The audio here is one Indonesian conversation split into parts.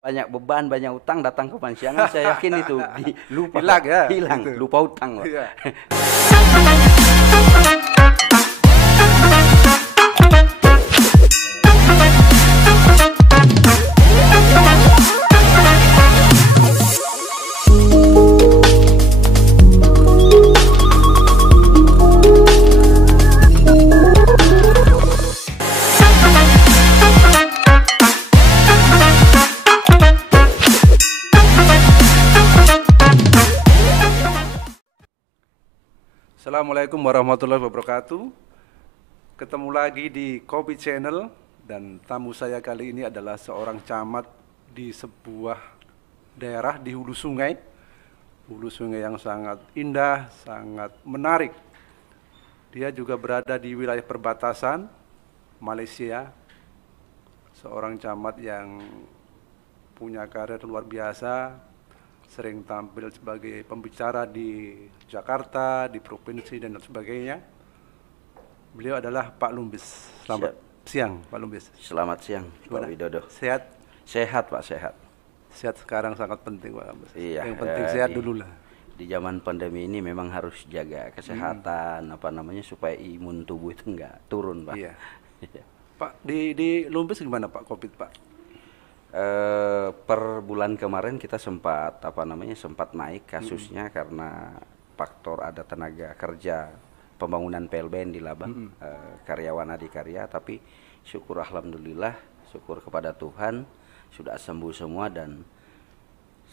banyak beban, banyak utang, datang ke Pansiangan, saya yakin itu lupa, Hilang ya, hilang, gitu. lupa utang, Pak. Iya. Assalamualaikum warahmatullahi wabarakatuh. Ketemu lagi di Kopi Channel dan tamu saya kali ini adalah seorang camat di sebuah daerah di hulu sungai. Hulu sungai yang sangat indah, sangat menarik. Dia juga berada di wilayah perbatasan Malaysia. Seorang camat yang punya karir luar biasa, sering tampil sebagai pembicara di Jakarta, di provinsi dan sebagainya. Beliau adalah Pak Lumbis. Selamat siang, Pak Lumbis. Selamat siang, Pak Widodo. Sehat? Sehat, Pak, sehat. Sehat sekarang sangat penting, Pak Lumbis. Iya, yang penting sehat di- dulu lah. Di zaman pandemi ini memang harus jaga kesehatan, supaya imun tubuh itu enggak turun, Pak. Iya. Pak, di Lumbis gimana Pak COVID, Pak? Per bulan kemarin kita sempat sempat naik kasusnya karena faktor ada tenaga kerja pembangunan PLBN di Labang, karyawan adikarya, tapi syukur alhamdulillah, syukur kepada Tuhan sudah sembuh semua dan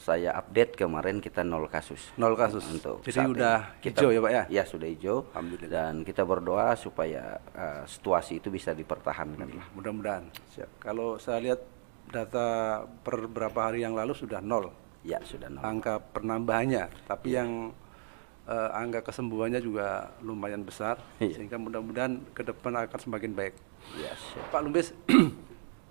saya update kemarin kita 0 kasus. 0 kasus. Untuk Jadi saat udah ini. hijau ya Pak ya? Ya sudah hijau. Alhamdulillah. Dan kita berdoa supaya situasi itu bisa dipertahankan lah. Mudah-mudahan. Siap. Kalau saya lihat data per beberapa hari yang lalu sudah 0 Ya sudah 0. angka penambahannya, tapi yang angka kesembuhannya juga lumayan besar, Iya. sehingga mudah-mudahan ke depan akan semakin baik. Ya, siap. Pak Lumbis,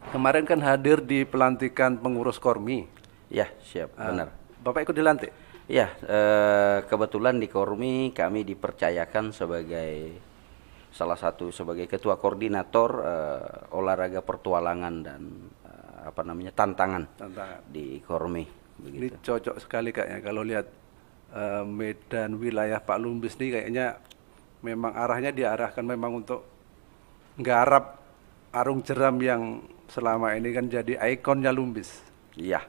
kemarin kan hadir di pelantikan pengurus Kormi. Ya, siap, benar. Bapak ikut dilantik? Ya, kebetulan di Kormi kami dipercayakan sebagai salah satu sebagai ketua koordinator olahraga pertualangan dan tantangan di Kormi. Ini Begitu. cocok sekali kayaknya kalau lihat medan wilayah Pak Lumbis ini kayaknya memang arahnya diarahkan memang untuk nggarap arung jeram yang selama ini kan jadi ikonnya Lumbis. Iya,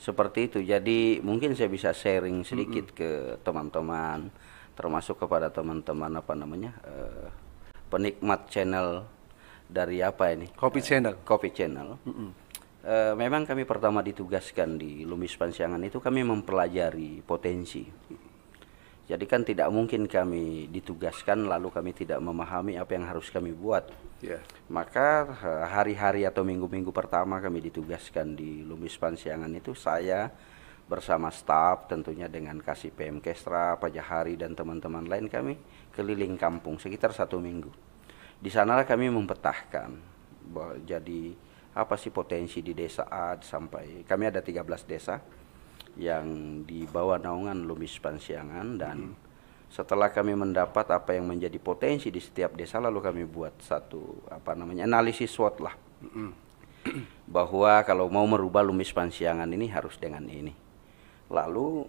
seperti itu. Jadi mungkin saya bisa sharing sedikit ke teman-teman, termasuk kepada teman-teman penikmat channel dari Kopi Channel. Kopi Channel. Memang kami pertama ditugaskan di Lumbis Pansiangan itu kami mempelajari potensi. Jadi kan tidak mungkin kami ditugaskan lalu kami tidak memahami apa yang harus kami buat. Ya. Maka hari-hari atau minggu-minggu pertama kami ditugaskan di Lumbis Pansiangan itu saya bersama staf tentunya dengan Kasih PM Kestra, Pak Jahari dan teman-teman lain kami keliling kampung sekitar 1 minggu. Di sanalah kami mempetahkan jadi apa sih potensi di desa A sampai kami ada 13 desa yang di bawah naungan Lumbis Pansiangan dan setelah kami mendapat apa yang menjadi potensi di setiap desa lalu kami buat satu analisis SWOT lah. Bahwa kalau mau merubah Lumbis Pansiangan ini harus dengan ini. Lalu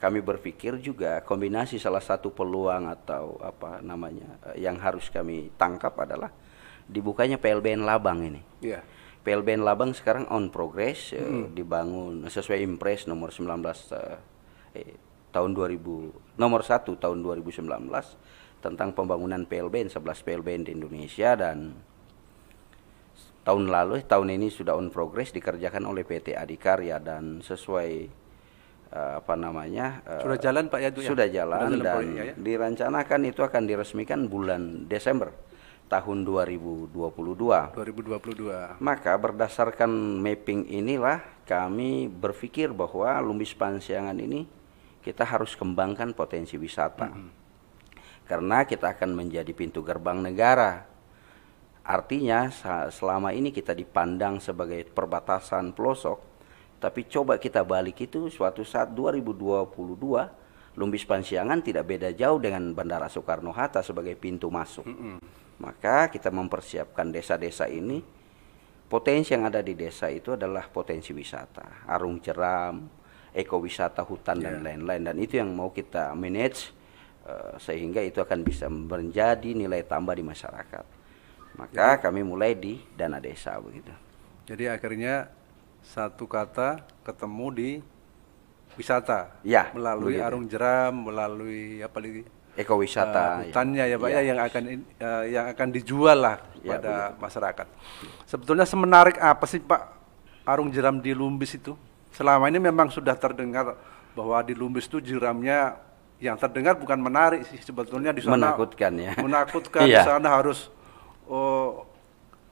kami berpikir juga kombinasi salah satu peluang atau yang harus kami tangkap adalah dibukanya PLBN Labang ini. Iya. PLBN Labang sekarang on progress, dibangun sesuai Impres nomor 19 tahun 2000 nomor 1 tahun 2019 tentang pembangunan PLBN 11 PLBN di Indonesia dan tahun ini sudah on progress dikerjakan oleh PT Adikarya dan sesuai Sudah jalan Pak ya itu ya? sudah jalan dan proyeknya ya? direncanakan itu akan diresmikan bulan Desember tahun 2022. 2022. Maka berdasarkan mapping inilah kami berpikir bahwa Lumbis Pansiangan ini kita harus kembangkan potensi wisata. Karena kita akan menjadi pintu gerbang negara. Artinya selama ini kita dipandang sebagai perbatasan pelosok, tapi coba kita balik itu suatu saat 2022 Lumbis Pansiangan tidak beda jauh dengan Bandara Soekarno-Hatta sebagai pintu masuk. Maka kita mempersiapkan desa-desa ini potensi yang ada di desa itu adalah potensi wisata, arung jeram, ekowisata hutan dan lain-lain, dan itu yang mau kita manage sehingga itu akan bisa menjadi nilai tambah di masyarakat. Maka kami mulai di dana desa begitu. Jadi akhirnya satu kata ketemu di wisata, Ya, melalui begitu. arung jeram, melalui apa lagi Ekowisata. hutannya ya Pak Ya. yang akan dijual lah Ya, pada masyarakat. Sebetulnya semenarik apa sih Pak arung jeram di Lumbis itu? Selama ini memang sudah terdengar bahwa di Lumbis itu jeramnya yang terdengar bukan menarik sih, sebetulnya di sana Menakutkan ya. menakutkan. Di Iya. sana harus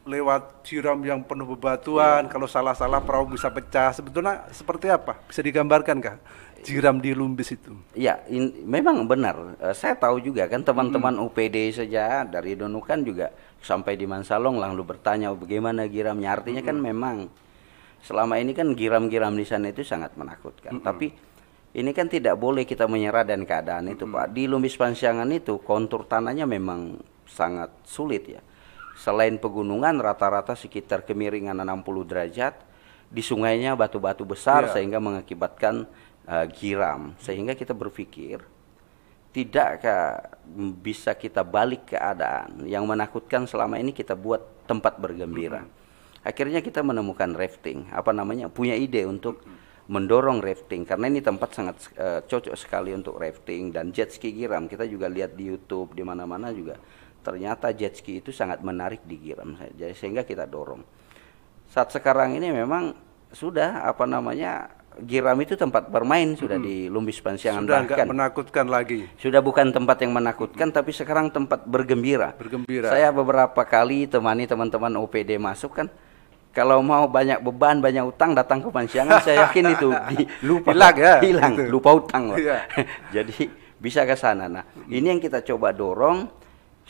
lewat jeram yang penuh bebatuan, kalau salah-salah perahu bisa pecah. Sebetulnya seperti apa? Bisa digambarkan kah jeram di Lumbis itu? Ya, memang benar. Saya tahu juga kan teman-teman UPD saja dari Nunukan juga sampai di Mansalong lalu bertanya bagaimana giramnya. Artinya kan memang selama ini kan giram-giram di sana itu sangat menakutkan. Tapi ini kan tidak boleh kita menyerah dan keadaan itu, Pak. Di Lumbis Pansiangan itu kontur tanahnya memang sangat sulit ya. Selain pegunungan rata-rata sekitar kemiringan 60 derajat, di sungainya batu-batu besar sehingga mengakibatkan giram. Sehingga kita berpikir tidakkah bisa kita balik keadaan yang menakutkan selama ini kita buat tempat bergembira. Akhirnya kita menemukan rafting, punya ide untuk mendorong rafting karena ini tempat sangat cocok sekali untuk rafting dan jet ski giram. Kita juga lihat di YouTube di mana-mana juga ternyata jet ski itu sangat menarik di giram, jadi sehingga kita dorong. Saat sekarang ini memang sudah giram itu tempat bermain sudah di Lumbis Pansiangan, Sudah bahkan nggak menakutkan lagi. sudah bukan tempat yang menakutkan tapi sekarang tempat bergembira. Saya beberapa kali temani teman-teman OPD masuk kan, kalau mau banyak beban, banyak utang datang ke Pansiangan, saya yakin itu hilang, gitu. lupa utang lah. Iya. Jadi bisa ke sana. Nah, ini yang kita coba dorong.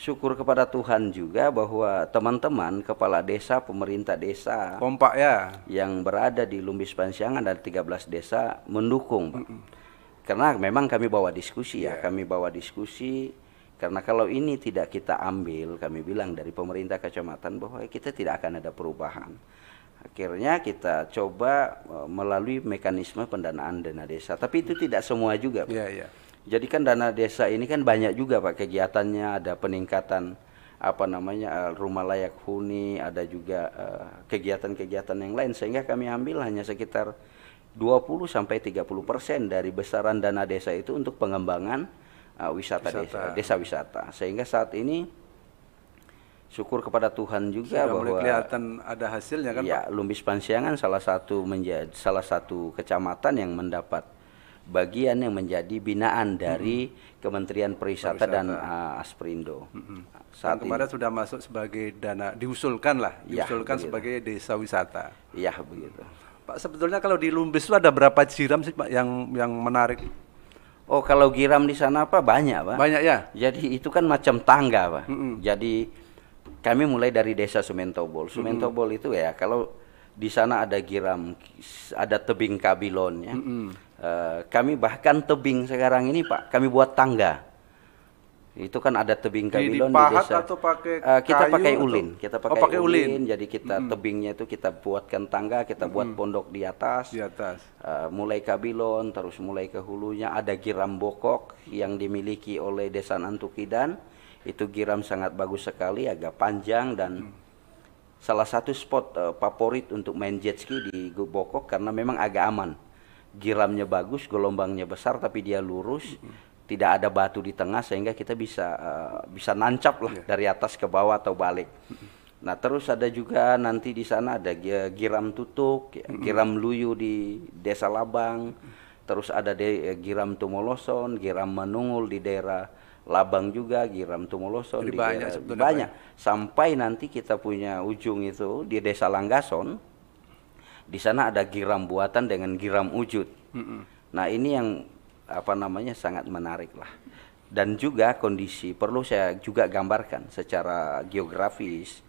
Syukur kepada Tuhan juga bahwa teman-teman kepala desa, pemerintah desa Kompak ya. yang berada di Lumbis Pansiangan dan 13 desa mendukung, Pak. Karena memang kami bawa diskusi ya, kami bawa diskusi karena kalau ini tidak kita ambil, kami bilang dari pemerintah kecamatan bahwa kita tidak akan ada perubahan. Akhirnya kita coba melalui mekanisme pendanaan dana desa, tapi itu tidak semua juga, Pak. Iya, iya. Jadi kan dana desa ini kan banyak juga Pak kegiatannya, ada peningkatan rumah layak huni, ada juga kegiatan-kegiatan yang lain sehingga kami ambil hanya sekitar 20-30% dari besaran dana desa itu untuk pengembangan wisata desa wisata. Sehingga saat ini syukur kepada Tuhan juga Sudah mulai bahwa kelihatan ada hasilnya kan ya, Pak? Lumbis Pansiangan salah satu kecamatan yang mendapat bagian yang menjadi binaan dari Kementerian Pariwisata dan Asperindo. Saat kemarin ini sudah masuk sebagai dana, diusulkan Ya, begitu. sebagai desa wisata. iya begitu. Pak, sebetulnya kalau di Lumbis itu ada berapa jeram sih Pak yang menarik? Oh, kalau giram di sana banyak, Pak. Banyak ya? Jadi itu kan macam tangga, Pak. Jadi kami mulai dari desa Sumentobol. Sumentobol itu ya kalau di sana ada giram, ada tebing Kabilon ya. Kami bahkan tebing sekarang ini Pak, kami buat tangga. Itu kan ada tebing Kabilon di dipahat desa. atau pakai Kita kayu pakai atau- ulin, pakai ulin. Jadi kita tebingnya itu kita buatkan tangga, kita buat pondok di atas. Di atas. Mulai Kabilon, terus mulai ke hulunya ada giram Bokok yang dimiliki oleh Desa Nantukidan. Itu giram sangat bagus sekali, agak panjang dan salah satu spot favorit untuk main jet ski di Bokok karena memang agak aman. Giramnya bagus, gelombangnya besar tapi dia lurus, tidak ada batu di tengah sehingga kita bisa nancap lah dari atas ke bawah atau balik. Nah, terus ada juga nanti di sana ada giram Tutuk, giram Luyu di Desa Labang. Terus ada giram Tumoloson, giram Manungul di daerah Labang juga, giram Tumoloson Jadi di banyak daerah sebetulnya, banyak. Sampai nanti kita punya ujung itu di Desa Langgason. Di sana ada giram buatan dengan giram wujud. Nah, ini yang sangat menarik lah. Dan juga kondisi perlu saya juga gambarkan secara geografis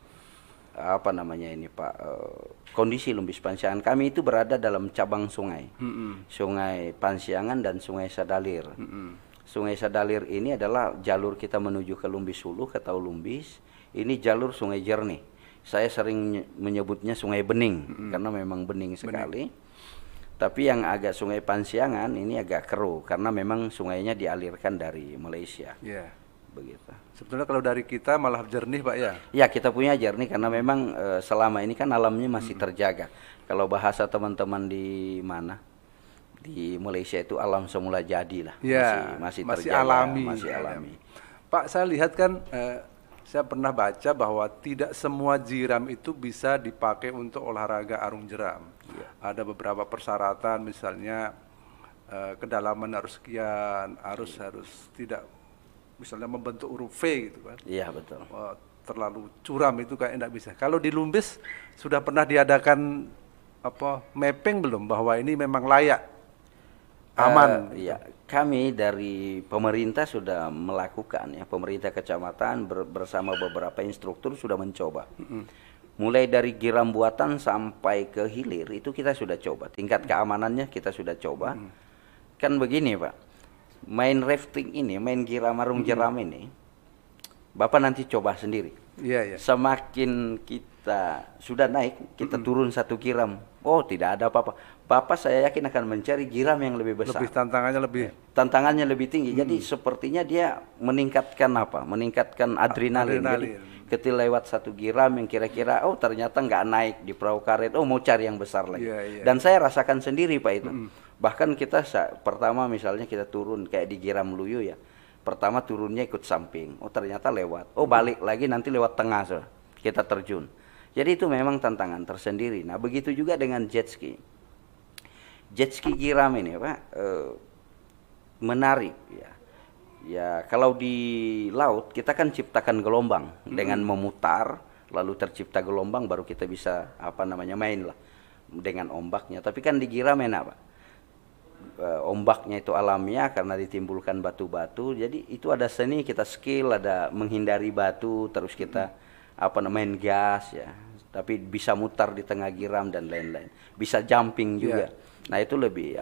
kondisi Lumbis Pansiangan kami itu berada dalam cabang sungai. Sungai Pansiangan dan Sungai Sadalir. Sungai Sadalir ini adalah jalur kita menuju ke Lumbis Hulu, ke Tau Lumbis. Ini jalur sungai jernih Saya sering menyebutnya Sungai Bening karena memang bening sekali. Tapi yang agak Sungai Pansiangan ini agak keruh karena memang sungainya dialirkan dari Malaysia. Ya. Begitu. Sebetulnya kalau dari kita malah jernih Pak ya. Ya, kita punya jernih karena memang selama ini kan alamnya masih terjaga. Kalau bahasa teman-teman di mana? Di Malaysia itu alam semula jadi lah. Ya, masih masih terjaga, alami. masih alami. Pak, saya lihat kan saya pernah baca bahwa tidak semua jiram itu bisa dipakai untuk olahraga arung jeram. Ada beberapa persyaratan, misalnya kedalaman harus sekian, harus tidak misalnya membentuk huruf V gitu kan. Iya, betul. Terlalu curam itu kayak tidak bisa. Kalau di Lumbis sudah pernah diadakan mapping belum bahwa ini memang layak, aman? Iya, kami dari pemerintah sudah melakukan ya, pemerintah kecamatan bersama beberapa instruktur sudah mencoba. Mulai dari giram buatan sampai ke hilir itu kita sudah coba. Tingkat keamanannya kita sudah coba. Kan begini Pak, main rafting ini, main giram arung jeram ini, Bapak nanti coba sendiri. Iya, iya. Semakin kita sudah naik, kita turun satu giram, oh tidak ada apa-apa. Bapak saya yakin akan mencari giram yang lebih besar. Tantangannya lebih tinggi. Jadi sepertinya dia meningkatkan apa? Meningkatkan adrenalin. Jadi ketika lewat satu giram yang kira-kira oh ternyata nggak naik di perahu karet, oh mau cari yang besar lagi. Dan saya rasakan sendiri Pak itu. Bahkan kita pertama misalnya kita turun kayak di giram Luyu ya. Pertama turunnya ikut samping, oh ternyata lewat. Oh balik lagi nanti lewat tengah so. Kita terjun. Jadi itu memang tantangan tersendiri. Nah begitu juga dengan jet ski. Jet ski giram ini Pak menarik ya. Ya kalau di laut kita kan ciptakan gelombang dengan memutar lalu tercipta gelombang baru kita bisa main lah dengan ombaknya. Tapi kan di giram enak Pak. Ombaknya itu alamiah karena ditimbulkan batu-batu. Jadi itu ada seni, kita skill, ada menghindari batu, terus kita main gas ya. Tapi bisa mutar di tengah giram dan lain-lain. Bisa jumping juga. Nah itu lebih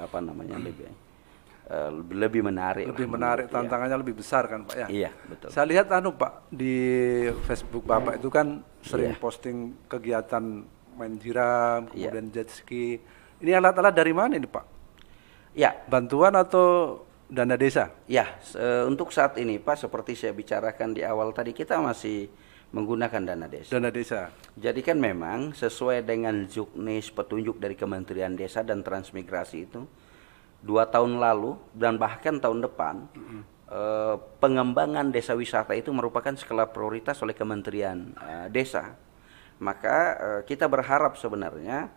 lebih menarik. Lebih menarik, tantangannya lebih besar kan Pak ya? Iya, betul. Saya lihat Pak di Facebook Bapak itu kan sering posting kegiatan main jiram, kemudian jet ski. Ini alat-alat dari mana ini Pak? Ya, bantuan atau dana desa? Ya, untuk saat ini Pak seperti saya bicarakan di awal tadi kita masih menggunakan dana desa. Dana desa. Jadi kan memang sesuai dengan Juknis petunjuk dari Kementerian Desa dan Transmigrasi itu 2 tahun lalu dan bahkan tahun depan pengembangan desa wisata itu merupakan skala prioritas oleh Kementerian Desa. Maka kita berharap sebenarnya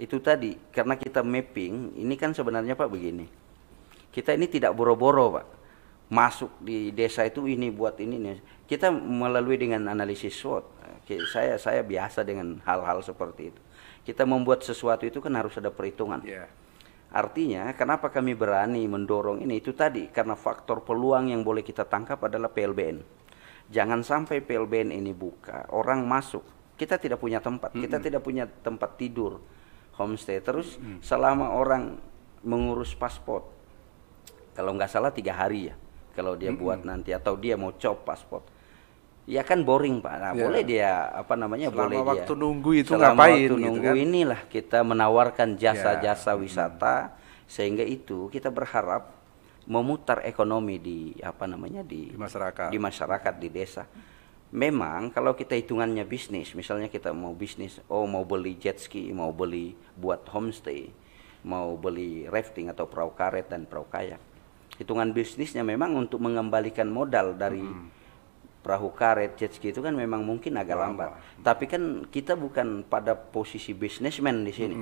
itu tadi karena kita mapping ini kan sebenarnya Pak begini. Kita ini tidak boro-boro Pak. Masuk di desa itu ini buat ini nih. Kita melalui dengan analisis SWOT. Saya biasa dengan hal-hal seperti itu. Kita membuat sesuatu itu kan harus ada perhitungan. Artinya kenapa kami berani mendorong ini itu tadi karena faktor peluang yang boleh kita tangkap adalah PLBN. Jangan sampai PLBN ini buka, orang masuk, kita tidak punya tempat, kita tidak punya tempat tidur, homestay. Terus selama orang mengurus paspor, kalau nggak salah 3 hari ya, kalau dia buat nanti atau dia mau cop paspor, ya kan boring Pak. Nah, boleh dia selama waktu dia nunggu itu selama ngapain waktu gitu nunggu kan? Inilah kita menawarkan jasa-jasa wisata sehingga itu kita berharap memutar ekonomi di masyarakat. di masyarakat di desa. Memang kalau kita hitungannya bisnis, misalnya kita mau bisnis, mau beli jet ski, mau beli buat homestay, mau beli rafting atau perahu karet dan perahu kayak, hitungan bisnisnya memang untuk mengembalikan modal dari perahu karet, jet ski itu kan memang mungkin agak lambat. Tapi kan kita bukan pada posisi bisnismen di sini.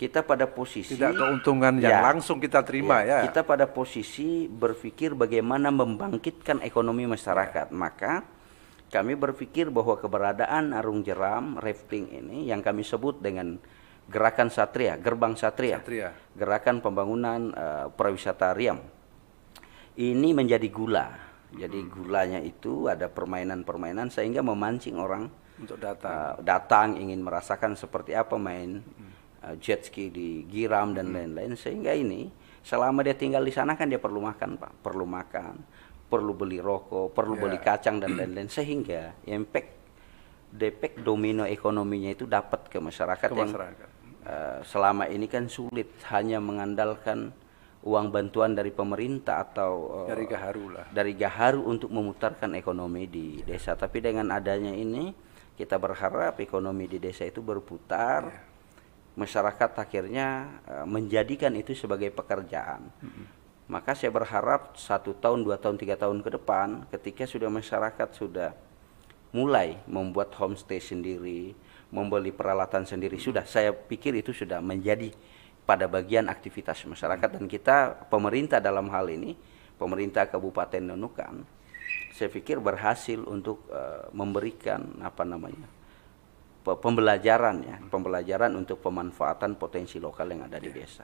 Kita pada posisi tidak keuntungan yang langsung kita terima ya. Kita pada posisi berpikir bagaimana membangkitkan ekonomi masyarakat. Maka kami berpikir bahwa keberadaan arung jeram rafting ini yang kami sebut dengan gerakan Satria, gerbang Satria. Gerakan pembangunan pariwisata Riam. Ini menjadi gula. Jadi gulanya itu ada permainan-permainan sehingga memancing orang untuk datang ingin merasakan seperti apa main jet ski di giram dan lain-lain. Sehingga ini selama dia tinggal di sana kan dia perlu makan Pak, perlu beli rokok, perlu beli kacang dan lain-lain, sehingga impact efek domino ekonominya itu dapat ke masyarakat Ke yang masyarakat. selama ini kan sulit hanya mengandalkan uang bantuan dari pemerintah atau Dari gaharu lah. dari gaharu untuk memutarkan ekonomi di desa. Tapi dengan adanya ini kita berharap ekonomi di desa itu berputar, masyarakat akhirnya menjadikan itu sebagai pekerjaan. Maka saya berharap 1 tahun, 2 tahun, 3 tahun ke depan, ketika sudah masyarakat sudah mulai membuat homestay sendiri, membeli peralatan sendiri, sudah saya pikir itu sudah menjadi pada bagian aktivitas masyarakat. Dan kita, pemerintah dalam hal ini, pemerintah Kabupaten Nunukan, saya pikir berhasil untuk memberikan pembelajaran untuk pemanfaatan potensi lokal yang ada di desa.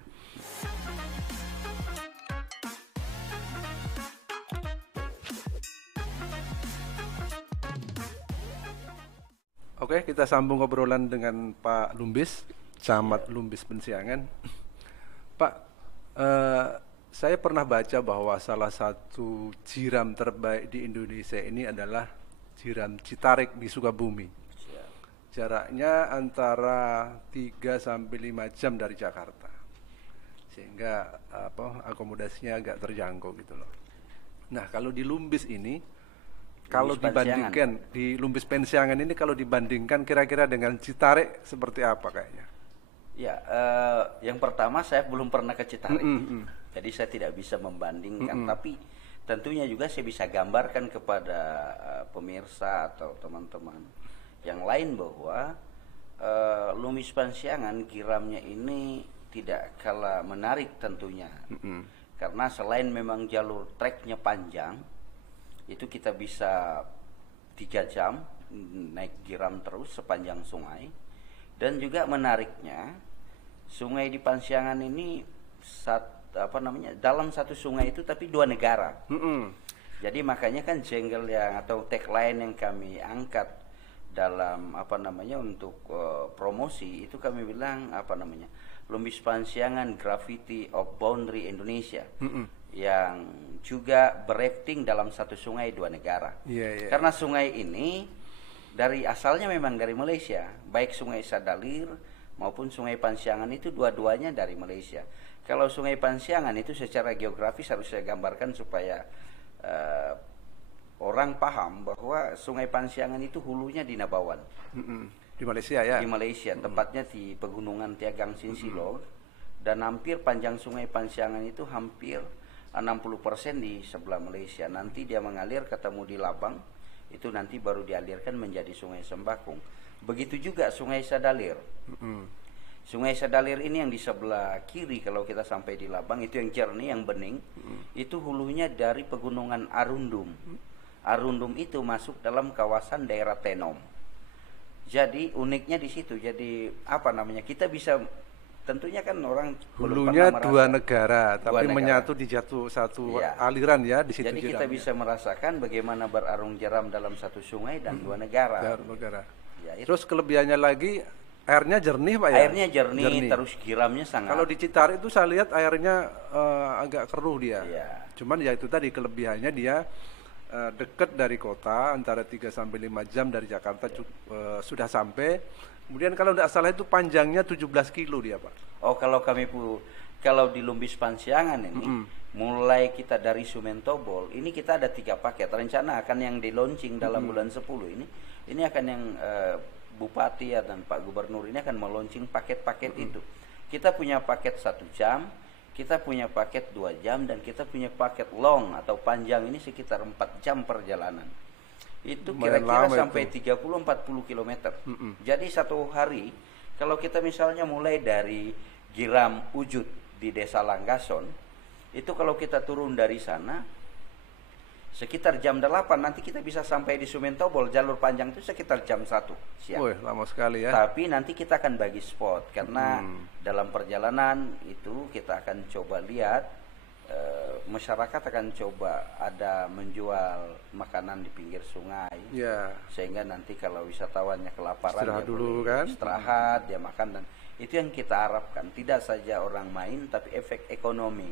Oke, kita sambung obrolan dengan Pak Lumbis, Camat Lumbis Pensiangan. Pak, saya pernah baca bahwa salah satu jiram terbaik di Indonesia ini adalah jiram Citarik di Sukabumi. Jaraknya antara 3 sampai 5 jam dari Jakarta. Sehingga akomodasinya agak terjangkau gitu loh. Nah, kalau di Lumbis ini, kalau dibandingkan di Lumbis Pensiangan ini, kalau dibandingkan kira-kira dengan Citarik seperti apa kayaknya? Ya, yang pertama saya belum pernah ke Citarik, jadi saya tidak bisa membandingkan. Tapi tentunya juga saya bisa gambarkan kepada pemirsa atau teman-teman yang lain bahwa Lumbis Pensiangan giramnya ini tidak kalah menarik tentunya, karena selain memang jalur treknya panjang, itu kita bisa 3 jam naik giram terus sepanjang sungai. Dan juga menariknya, sungai di Pensiangan ini dalam satu sungai itu tapi 2 negara. Jadi makanya kan jingle yang atau tagline yang kami angkat dalam untuk promosi itu, kami bilang Lumbis Pensiangan Graffiti of Boundary Indonesia, yang juga berrafting dalam satu sungai 2 negara. Karena sungai ini dari asalnya memang dari Malaysia, baik Sungai Sadalir maupun Sungai Pensiangan itu dua-duanya dari Malaysia. Kalau Sungai Pensiangan itu secara geografis harus saya gambarkan supaya orang paham bahwa Sungai Pensiangan itu hulunya di Nabawan. Di Malaysia ya? Di Malaysia, tepatnya di Pegunungan Tiagang Sinsilo, dan hampir panjang Sungai Pensiangan itu hampir 60% di sebelah Malaysia. Nanti dia mengalir ketemu di Labang, itu nanti baru dialirkan menjadi Sungai Sembakung. Begitu juga Sungai Sadalir. Sungai Sadalir ini yang di sebelah kiri kalau kita sampai di Labang, itu yang jernih, yang bening, itu hulunya dari Pegunungan Arundum. Arundum itu masuk dalam kawasan daerah Tenom. Jadi uniknya di situ. Jadi kita bisa, tentunya kan orang hulunya 2 negara, tapi menyatu di satu aliran ya di situ. Jadi kita bisa merasakan bagaimana berarung jeram dalam satu sungai dan 2 negara. Ya, terus kelebihannya lagi, airnya jernih Pak ya? Airnya jernih. Terus giramnya sangat. Kalau di Citarik itu saya lihat airnya agak keruh dia. Ya. Cuman ya itu tadi kelebihannya, dia dekat dari kota, antara 3 sampai 5 jam dari Jakarta sudah sampai. Kemudian kalau tidak salah itu panjangnya 17 kilo dia Pak. Oh, kalau di Lumbis Pensiangan ini, mulai kita dari Sumentobol, ini kita ada 3 paket. Rencana akan yang di launching dalam bulan 10 ini. Ini akan yang Bupati dan Pak Gubernur ini akan meluncing paket-paket itu. Kita punya paket 1 jam, kita punya paket 2 jam, dan kita punya paket long atau panjang ini sekitar 4 jam perjalanan. Itu kira-kira sampai 30-40 km. Jadi satu hari, kalau kita misalnya mulai dari Giram Ujud di Desa Langgason, itu kalau kita turun dari sana, sekitar jam 8 nanti kita bisa sampai di Sumentobol. Jalur panjang itu sekitar jam 1 siang. Wih, lama sekali ya. Tapi nanti kita akan bagi spot, karena dalam perjalanan itu kita akan coba lihat, masyarakat akan coba ada menjual makanan di pinggir sungai, sehingga nanti kalau wisatawannya kelaparan, istirahat dulu kan, istirahat, dia makan, dan itu yang kita harapkan. Tidak saja orang main, tapi efek ekonomi,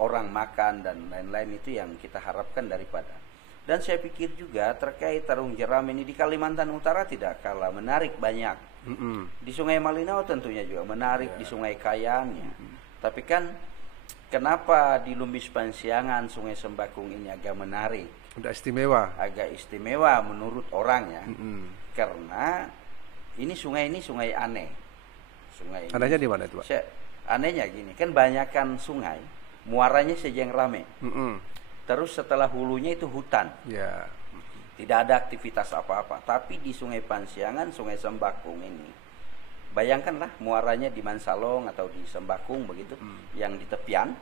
orang makan dan lain-lain, itu yang kita harapkan daripada. Dan saya pikir juga terkait tarung jeram ini di Kalimantan Utara tidak kalah menarik banyak. Di Sungai Malinau tentunya juga menarik, di Sungai Kayang ya. Tapi kan kenapa di Lumbis Pansiangan, Sungai Sembakung ini agak menarik? Udah istimewa. Agak istimewa menurut orang ya. Karena ini sungai aneh. Sungai Anehnya di mana itu, Pak? Anehnya gini, kan banyakkan sungai, muaranya saja yang rame. Terus setelah hulunya itu hutan. Ya. Tidak ada aktivitas apa-apa. Tapi di Sungai Pansiangan, Sungai Sembakung ini, bayangkanlah muaranya di Mansalong atau di Sembakung begitu, yang di tepian.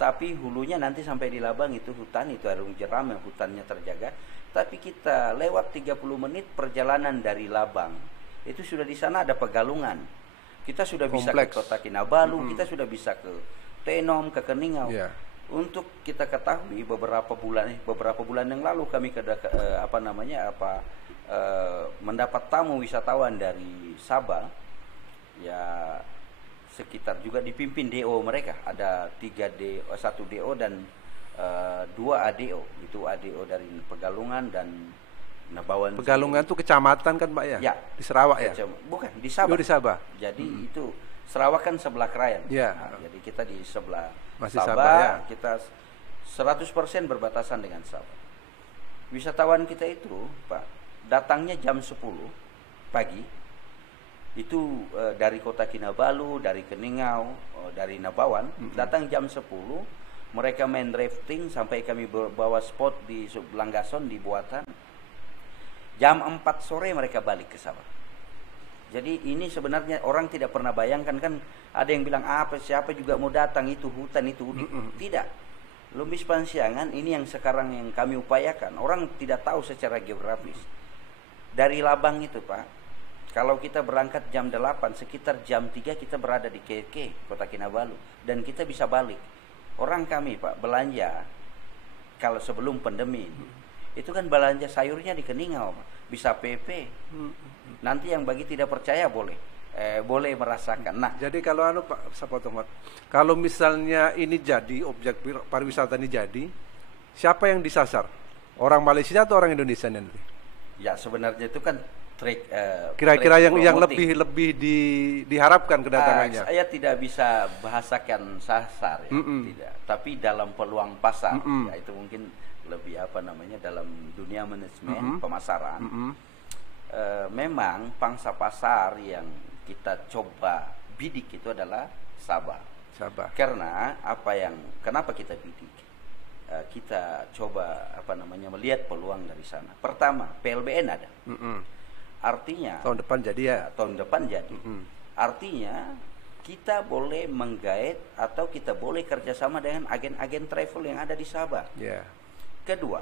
Tapi hulunya nanti sampai di Labang itu hutan, itu arung jeram yang hutannya terjaga. Tapi kita lewat 30 menit perjalanan dari Labang, itu sudah di sana ada Pegalungan. Kita sudah bisa ke Kota Kinabalu, kita sudah bisa ke Tenom, ke Keningau. Untuk kita ketahui beberapa bulan yang lalu kami mendapat tamu wisatawan dari Sabah, ya sekitar juga dipimpin DO mereka, ada 1 DO dan 2 ADO, itu ADO dari Pegalungan dan Nabawan. Pegalungan itu kecamatan kan, Pak ya? Ya, di Sarawak ya? Bukan, di Sabah. Di Sabah. Jadi itu Sarawak kan sebelah Krayan. Ya. Nah, jadi kita di sebelah masih Sabah ya. Kita 100% berbatasan dengan Sabah. Wisatawan kita itu, Pak, datangnya jam 10 pagi. Itu dari Kota Kinabalu, dari Keningau, dari Nabawan, datang jam 10. Mereka main drifting sampai kami bawa spot di Langgason di Buatan. Jam 4 sore mereka balik ke Sabah. Jadi ini sebenarnya orang tidak pernah bayangkan, kan ada yang bilang siapa juga mau datang, itu hutan itu tidak. Lumbis Pansiangan ini yang sekarang yang kami upayakan. Orang tidak tahu secara geografis. Dari Labang itu, Pak, kalau kita berangkat jam 8, sekitar jam 3 kita berada di KK, Kota Kinabalu, dan kita bisa balik. Orang kami, Pak, belanja kalau sebelum pandemi itu kan belanja sayurnya di Keningau, Pak. Bisa PP. Nanti yang bagi tidak percaya boleh merasakan. Nah, jadi kalau Pak, saya potong, Pak. Kalau misalnya ini jadi objek pariwisata ini jadi, siapa yang disasar? Orang Malaysia atau orang Indonesia nanti? Ya sebenarnya itu kan trik. Kira-kira yang lebih diharapkan kedatangannya. Saya tidak bisa bahasakan sasar, ya, tidak. Tapi dalam peluang pasar, ya itu mungkin lebih dalam dunia manajemen pemasaran. Memang pangsa pasar yang kita coba bidik itu adalah Sabah. Karena kenapa kita bidik? Kita coba melihat peluang dari sana. Pertama, PLBN ada. Artinya tahun depan jadi ya. Tahun depan jadi. Artinya kita boleh menggait atau kita boleh kerjasama dengan agen-agen travel yang ada di Sabah. Kedua,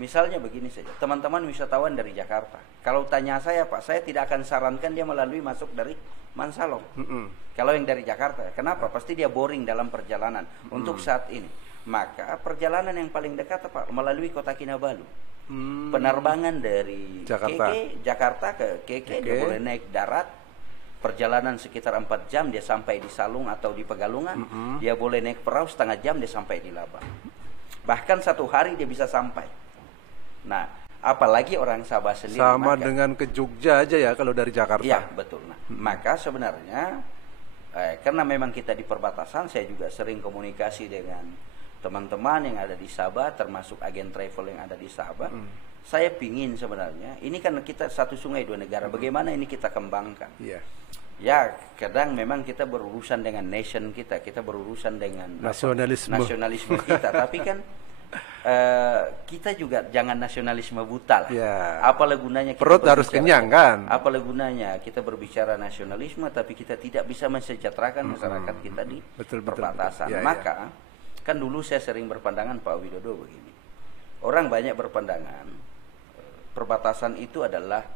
misalnya begini saja, teman-teman wisatawan dari Jakarta, kalau tanya saya, Pak, saya tidak akan sarankan dia melalui masuk dari Mansalong. Kalau yang dari Jakarta, kenapa? Pasti dia boring dalam perjalanan untuk saat ini. Maka perjalanan yang paling dekat, Pak, melalui Kota Kinabalu. Penerbangan dari Jakarta ke KK, dia boleh naik darat, perjalanan sekitar 4 jam dia sampai di Salung atau di Pegalungan. Dia boleh naik perahu setengah jam dia sampai di Labang. Bahkan 1 hari dia bisa sampai. Nah, apalagi orang Sabah sendiri. Sama dengan ke Jogja aja ya kalau dari Jakarta. Iya, betul. Nah, maka sebenarnya karena memang kita di perbatasan, saya juga sering komunikasi dengan teman-teman yang ada di Sabah, termasuk agen travel yang ada di Sabah. Saya pingin sebenarnya, ini kan kita satu sungai dua negara, bagaimana ini kita kembangkan. Ya, kadang memang kita berurusan dengan nation kita berurusan dengan nasionalisme kita, tapi kan kita juga jangan nasionalisme buta lah. Apalah gunanya kita perut harus kenyang kan? Apalah gunanya kita berbicara nasionalisme tapi kita tidak bisa mensejahterakan masyarakat kita di perbatasan. Maka kan dulu saya sering berpandangan Pak Widodo begini. Orang banyak berpandangan perbatasan itu adalah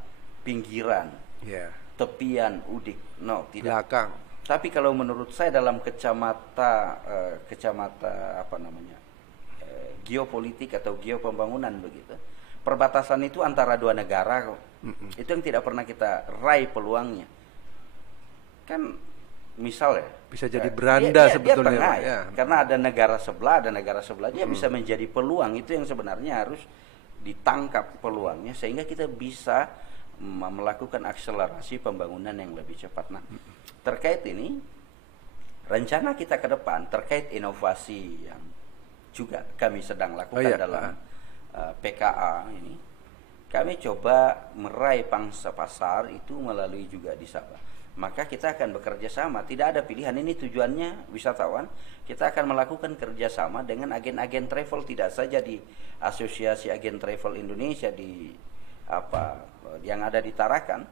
pinggiran, tepian, udik. No, tidak. Belakang. Tapi kalau menurut saya dalam kacamata geopolitik atau geopembangunan begitu, perbatasan itu antara dua negara kok. Itu yang tidak pernah kita raih peluangnya. Kan misal ya, bisa jadi beranda sebetulnya dia tengah, karena ada negara sebelah dia bisa menjadi peluang. Itu yang sebenarnya harus ditangkap peluangnya sehingga kita bisa melakukan akselerasi pembangunan yang lebih cepat. Nah, terkait ini rencana kita ke depan terkait inovasi yang juga kami sedang lakukan dalam PKA ini, kami coba meraih pangsa pasar itu melalui juga di Sabah. Maka kita akan bekerja sama, tidak ada pilihan, ini tujuannya wisatawan. Kita akan melakukan kerjasama dengan agen-agen travel, tidak saja di Asosiasi Agen Travel Indonesia di yang ada di Tarakan.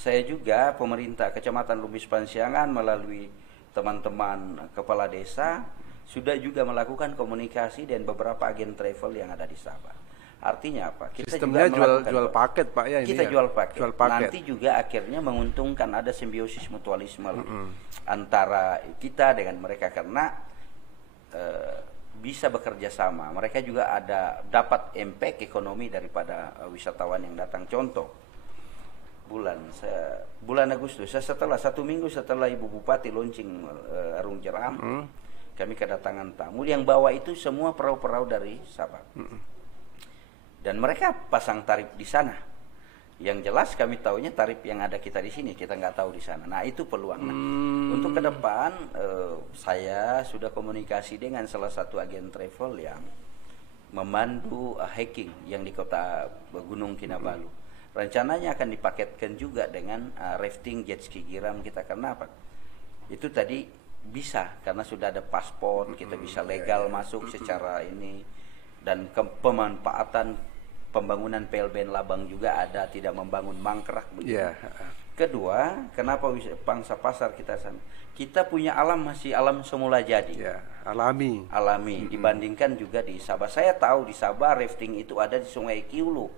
Saya juga pemerintah Kecamatan Lubis Pansiangan melalui teman-teman kepala desa sudah juga melakukan komunikasi dan beberapa agen travel yang ada di Sabah. Artinya apa? Kita sistemnya juga jual paket, Pak, ya, ini kita ya? jual paket. Jual paket. Nanti juga akhirnya menguntungkan, ada simbiosis mutualisme antara kita dengan mereka karena bisa bekerja sama. Mereka juga ada dapat impact ekonomi daripada wisatawan yang datang. Contoh, bulan Agustus, setelah 1 minggu setelah Ibu Bupati launching Arung Jeram, kami kedatangan tamu yang bawa itu semua perahu-perahu dari Sabah. Dan mereka pasang tarif di sana. Yang jelas kami tahunya tarif yang ada kita di sini, kita nggak tahu di sana. Nah, itu peluang. Nah, untuk ke depan saya sudah komunikasi dengan salah satu agen travel yang memandu hiking yang di kota Gunung Kinabalu. Rencananya akan dipaketkan juga dengan rafting jet ski giram kita. Karena apa? Itu tadi bisa karena sudah ada paspor, kita bisa legal masuk secara ini, dan pemanfaatan pembangunan PLBN Labang juga ada, tidak membangun mangkrak begitu. Kedua, kenapa pangsa pasar kita sana? Kita punya alam masih alam semula jadi. Alami. Dibandingkan juga di Sabah. Saya tahu di Sabah rafting itu ada di Sungai Kiulu.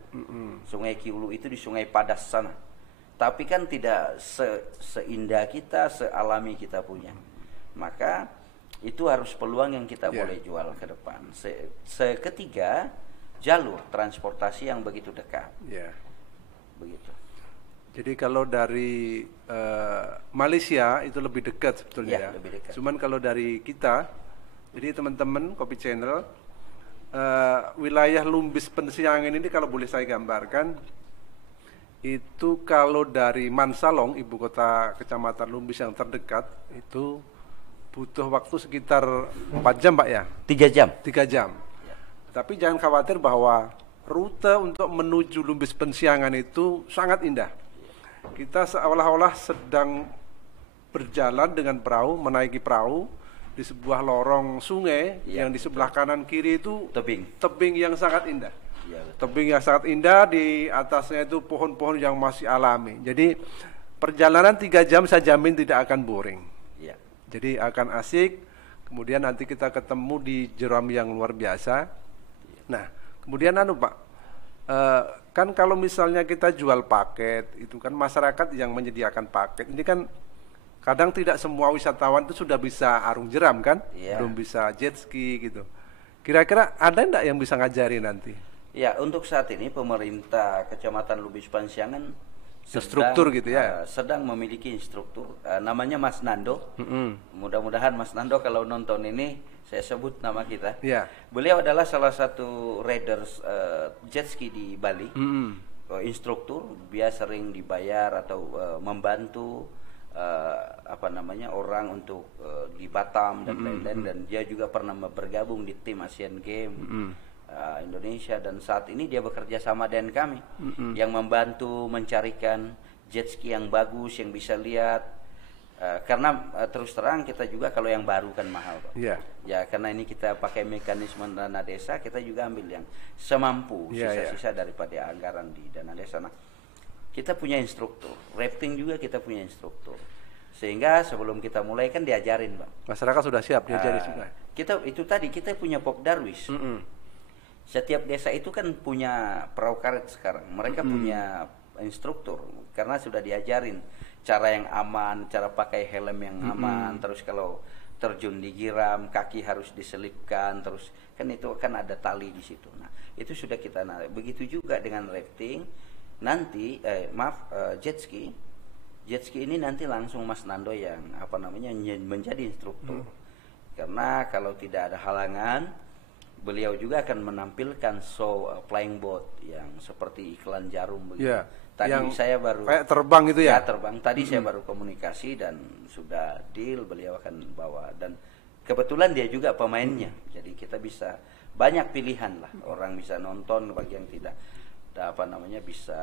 Sungai Kiulu itu di Sungai Padas sana. Tapi kan tidak seindah kita, sealami kita punya. Maka itu harus peluang yang kita boleh jual ke depan. Ketiga, jalur transportasi yang begitu dekat. Begitu. Jadi kalau dari Malaysia itu lebih dekat sebetulnya ya. Lebih dekat. Cuman kalau dari kita, jadi teman-teman Kopi Channel, wilayah Lumbis Pensiangan ini kalau boleh saya gambarkan, itu kalau dari Mansalong, ibu kota Kecamatan Lumbis yang terdekat, itu butuh waktu sekitar 4 jam, Pak ya? 3 jam. 3 jam. Tapi jangan khawatir bahwa rute untuk menuju Lumbis Pensiangan itu sangat indah. Kita seolah-olah sedang berjalan dengan perahu, menaiki perahu di sebuah lorong sungai yang di sebelah kanan kiri itu tebing yang sangat indah. Tebing yang sangat indah, di atasnya itu pohon-pohon yang masih alami. Jadi perjalanan 3 jam saya jamin tidak akan boring. Jadi akan asik. Kemudian nanti kita ketemu di jeram yang luar biasa. Nah, kemudian Pak, kan kalau misalnya kita jual paket, itu kan masyarakat yang menyediakan paket. Ini kan kadang tidak semua wisatawan itu sudah bisa arung jeram kan, belum bisa jet ski gitu. Kira-kira ada enggak yang bisa ngajari nanti? Ya, untuk saat ini pemerintah Kecamatan Lubis Pansiangan struktur gitu ya, sedang memiliki instruktur, namanya Mas Nando. Mudah-mudahan Mas Nando kalau nonton ini saya sebut nama kita. Beliau adalah salah satu riders jet ski di Bali, instruktur. Dia sering dibayar atau membantu orang untuk di Batam dan lain-lain, dan dia juga pernah bergabung di tim Asian Games Indonesia, dan saat ini dia bekerja sama dengan kami yang membantu mencarikan jet ski yang bagus, yang bisa lihat, karena terus terang kita juga kalau yang baru kan mahal, Pak. Ya karena ini kita pakai mekanisme dana desa, kita juga ambil yang semampu, sisa-sisa daripada anggaran di dana desa. Nah, kita punya instruktur rafting juga, kita punya instruktur, sehingga sebelum kita mulai kan diajarin, Pak. Masyarakat sudah siap diajari juga. Kita punya Pop Darwis. Setiap desa itu kan punya perahu karet sekarang. Mereka punya instruktur karena sudah diajarin cara yang aman, cara pakai helm yang aman, terus kalau terjun di giram kaki harus diselipkan, terus kan itu kan ada tali di situ. Nah, itu sudah kita begitu juga dengan rafting. Nanti jet ski ini nanti langsung Mas Nando yang menjadi instruktur. Karena kalau tidak ada halangan, beliau juga akan menampilkan show flying boat yang seperti iklan jarum begitu. Ya, Tadi yang saya baru kayak terbang itu ya? terbang. Tadi saya baru komunikasi dan sudah deal beliau akan bawa, dan kebetulan dia juga pemainnya. Jadi kita bisa banyak pilihan lah. Orang bisa nonton, bagi yang tidak bisa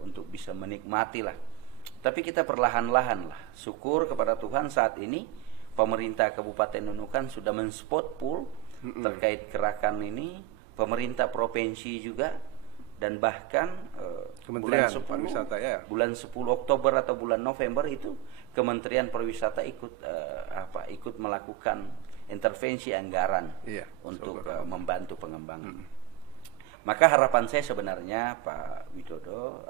untuk bisa menikmati lah. Tapi kita perlahan-lahan lah. Syukur kepada Tuhan saat ini pemerintah Kabupaten Nunukan sudah menspot full terkait gerakan ini, pemerintah provinsi juga, dan bahkan Kementerian bulan 10 Pariwisata ya. bulan 10 Oktober atau bulan November itu Kementerian Pariwisata ikut melakukan intervensi anggaran untuk membantu pengembangan. Maka harapan saya sebenarnya Pak Widodo,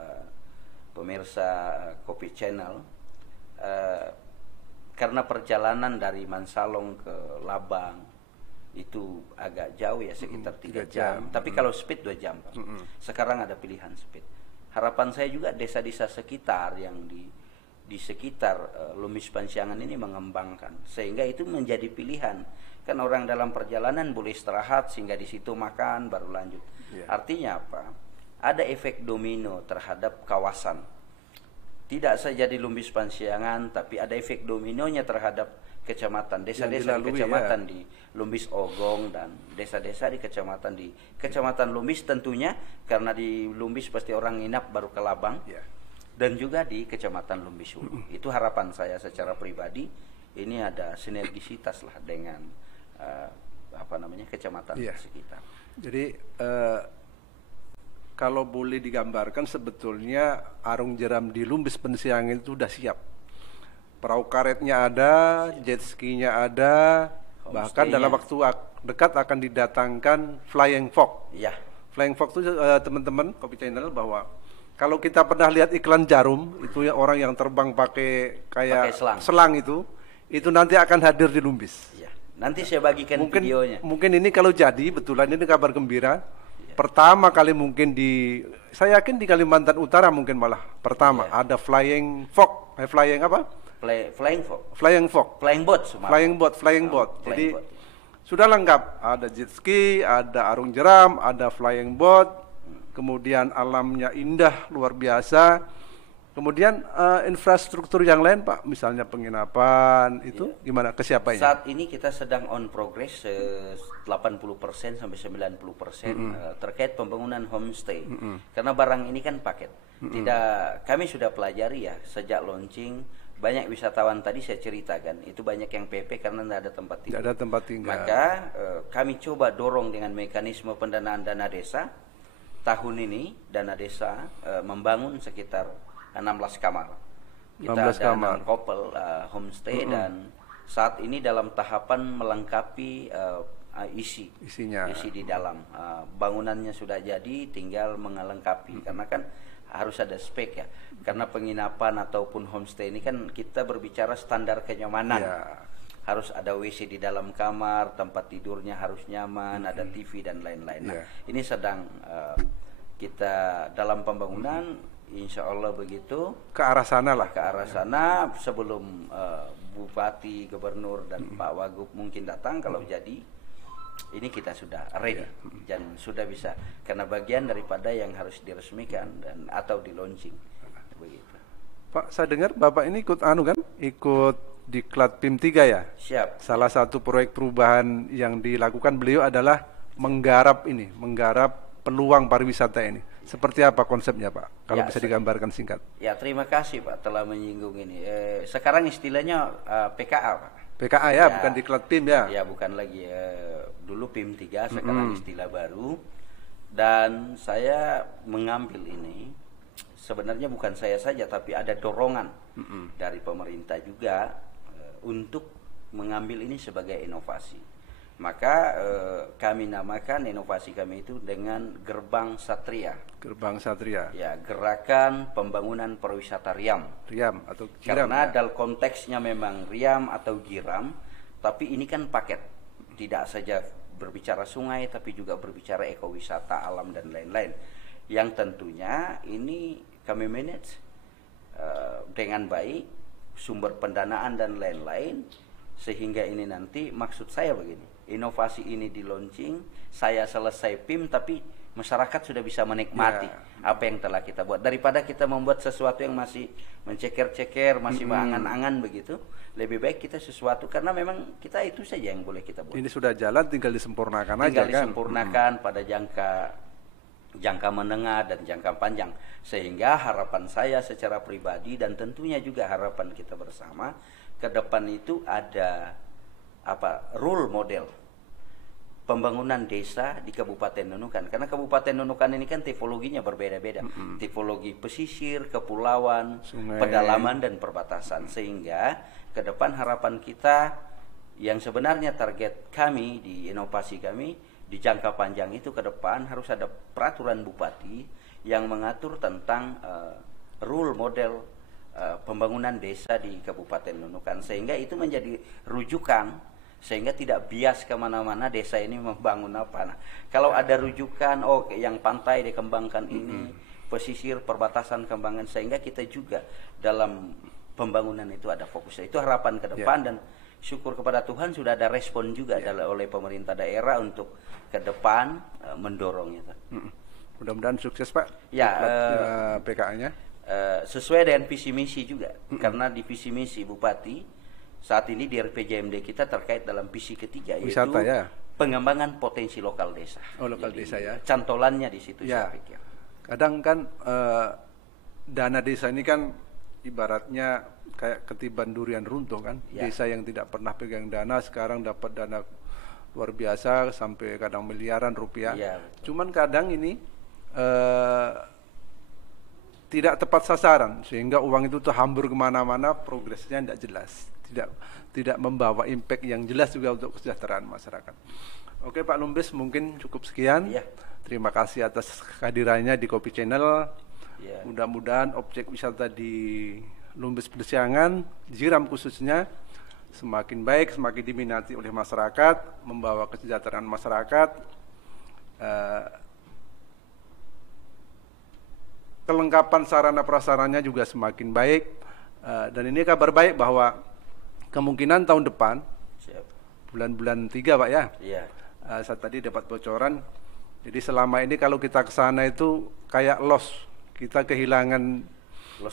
pemirsa Kopi Channel, karena perjalanan dari Mansalong ke Labang itu agak jauh ya, sekitar 3 jam. Tapi kalau speed 2 jam. Sekarang ada pilihan speed. Harapan saya juga desa-desa sekitar yang di sekitar Lumbis Pansiangan ini mengembangkan, sehingga itu menjadi pilihan. Kan orang dalam perjalanan boleh istirahat, sehingga di situ makan baru lanjut. Artinya apa? Ada efek domino terhadap kawasan. Tidak saja di Lumbis Pansiangan, tapi ada efek dominonya terhadap kecamatan, desa-desa di kecamatan di Lumbis Ogong, dan desa-desa di kecamatan Lumbis tentunya, karena di Lumbis pasti orang nginap baru ke Labang, dan juga di kecamatan Lumbis Hulu. Itu harapan saya secara pribadi, ini ada sinergisitas lah dengan kecamatan sekitar. Jadi kalau boleh digambarkan, sebetulnya Arung Jeram di Lumbis Pansiangan itu sudah siap. Perahu karetnya ada, jet ski-nya ada, bahkan dalam waktu dekat akan didatangkan Flying Fox. Ya. Flying Fox itu teman-teman Kopi Channel, bahwa kalau kita pernah lihat iklan jarum, itu ya orang yang terbang pakai kayak selang itu nanti akan hadir di Lumbis. Ya. Nanti saya bagikan videonya. Mungkin ini kalau jadi, betulan ini kabar gembira. Pertama kali mungkin saya yakin di Kalimantan Utara mungkin malah pertama ada Flying Fox, Flying apa? Flying Fox. Flying Fox. Flying boat. Flying boat. Jadi sudah lengkap. Ada jet ski, ada arung jeram, ada flying boat. Kemudian alamnya indah luar biasa. Kemudian infrastruktur yang lain Pak, misalnya penginapan itu gimana kesiapannya? Saat ini kita sedang on progress 80% sampai 90% terkait pembangunan homestay. Karena barang ini kan paket. Kami sudah pelajari ya sejak launching, banyak wisatawan tadi saya ceritakan, itu banyak yang PP karena tidak ada tempat tinggal. Tidak ada tempat tinggal. Maka kami coba dorong dengan mekanisme pendanaan dana desa. Tahun ini dana desa membangun sekitar 16 kamar. Kita 16 kamar. 6 couple homestay dan saat ini dalam tahapan melengkapi isinya. Isi di dalam. Bangunannya sudah jadi, tinggal mengelengkapi. Karena kan harus ada spek ya. Karena penginapan ataupun homestay ini kan kita berbicara standar kenyamanan. Harus ada WC di dalam kamar, tempat tidurnya harus nyaman, ada TV dan lain-lain. Nah, ini sedang kita dalam pembangunan. Insya Allah begitu ke arah sana lah. Ke arah sana sebelum Bupati, Gubernur dan Pak Wagub mungkin datang, kalau jadi ini kita sudah ready dan sudah bisa, karena bagian daripada yang harus diresmikan dan atau di launching begitu. Pak, saya dengar Bapak ini ikut ikut Diklat PIM 3 ya? Siap. Salah satu proyek perubahan yang dilakukan beliau adalah menggarap peluang pariwisata ini. Seperti apa konsepnya Pak? Kalau bisa digambarkan singkat. Ya, terima kasih Pak telah menyinggung ini. Sekarang istilahnya PKA Pak. PKA ya, bukan Diklat PIM ya? Ya, bukan lagi. Dulu PIM 3, sekarang istilah baru. Dan saya mengambil ini, sebenarnya bukan saya saja, tapi ada dorongan dari pemerintah juga untuk mengambil ini sebagai inovasi. Maka kami namakan inovasi kami itu dengan Gerbang Satria. Gerbang Satria. Ya, gerakan pembangunan pariwisata Riam. Riam atau Giram. Karena dalam konteksnya memang Riam atau Giram, tapi ini kan paket. Tidak saja berbicara sungai, tapi juga berbicara ekowisata, alam dan lain-lain. Yang tentunya ini kami manage dengan baik, sumber pendanaan dan lain-lain, Sehingga ini nanti maksud saya begini, inovasi ini di launching, saya selesai PIM tapi masyarakat sudah bisa menikmati apa yang telah kita buat. Daripada kita membuat sesuatu yang masih menceker-ceker, masih mengangan-angan begitu, lebih baik kita sesuatu, karena memang kita itu saja yang boleh kita buat. Ini sudah jalan, tinggal disempurnakan aja kan. Tinggal disempurnakan pada jangka menengah dan jangka panjang, sehingga harapan saya secara pribadi dan tentunya juga harapan kita bersama ke depan itu ada role model pembangunan desa di Kabupaten Nunukan, karena Kabupaten Nunukan ini kan tipologinya berbeda-beda, tipologi pesisir, kepulauan, sungai, pedalaman dan perbatasan, sehingga ke depan harapan kita yang sebenarnya target kami di inovasi kami di jangka panjang itu ke depan harus ada peraturan bupati yang mengatur tentang rule model pembangunan desa di Kabupaten Nunukan, sehingga itu menjadi rujukan, sehingga tidak bias kemana-mana desa ini membangun apa. Nah, kalau ada rujukan, yang pantai dikembangkan ini, pesisir, perbatasan kembangan, sehingga kita juga dalam pembangunan itu ada fokusnya. Itu harapan ke depan dan syukur kepada Tuhan sudah ada respon juga oleh pemerintah daerah untuk ke depan mendorong itu. Mudah-mudahan sukses Pak. PKA-nya. Sesuai dengan visi misi juga, karena di visi misi Bupati saat ini di RPJMD kita terkait dalam visi ketiga, yaitu pengembangan potensi lokal desa. Lokal desa ya. Cantolannya di situ saya pikir. Kadang kan dana desa ini kan ibaratnya kayak ketiban durian runtuh kan. Desa yang tidak pernah pegang dana sekarang dapat dana luar biasa sampai kadang miliaran rupiah. Cuman kadang ini tidak tepat sasaran, sehingga uang itu terhambur kemana-mana, progresnya tidak jelas, tidak membawa impact yang jelas juga untuk kesejahteraan masyarakat. Oke Pak Lumbis, mungkin cukup sekian. Terima kasih atas kehadirannya di Kopi Channel. Mudah-mudahan objek wisata di Lumbis Persiangan, Jiram khususnya, semakin baik, semakin diminati oleh masyarakat, membawa kesejahteraan masyarakat. Kelengkapan sarana prasarannya juga semakin baik, dan ini kabar baik bahwa kemungkinan tahun depan bulan-bulan 3 Pak ya. Saya tadi dapat bocoran, jadi selama ini kalau kita ke sana itu kayak lost, kita kehilangan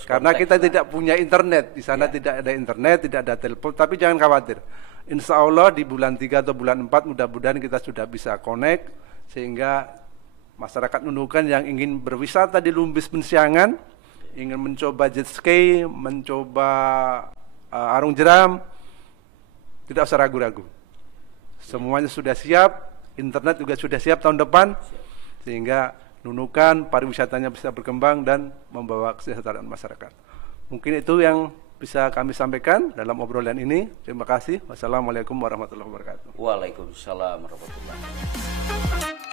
karena kita tidak punya internet di sana, tidak ada internet, tidak ada telepon. Tapi jangan khawatir, insya Allah di bulan 3 atau bulan 4 mudah-mudahan kita sudah bisa connect, sehingga masyarakat Nunukan yang ingin berwisata di Lumbis Persiangan, ingin mencoba jet ski, mencoba arung jeram, tidak usah ragu-ragu. Semuanya sudah siap, internet juga sudah siap tahun depan, sehingga Nunukan pariwisatanya bisa berkembang dan membawa kesejahteraan masyarakat. Mungkin itu yang bisa kami sampaikan dalam obrolan ini. Terima kasih. Wassalamualaikum warahmatullahi wabarakatuh. Waalaikumsalam warahmatullahi wabarakatuh.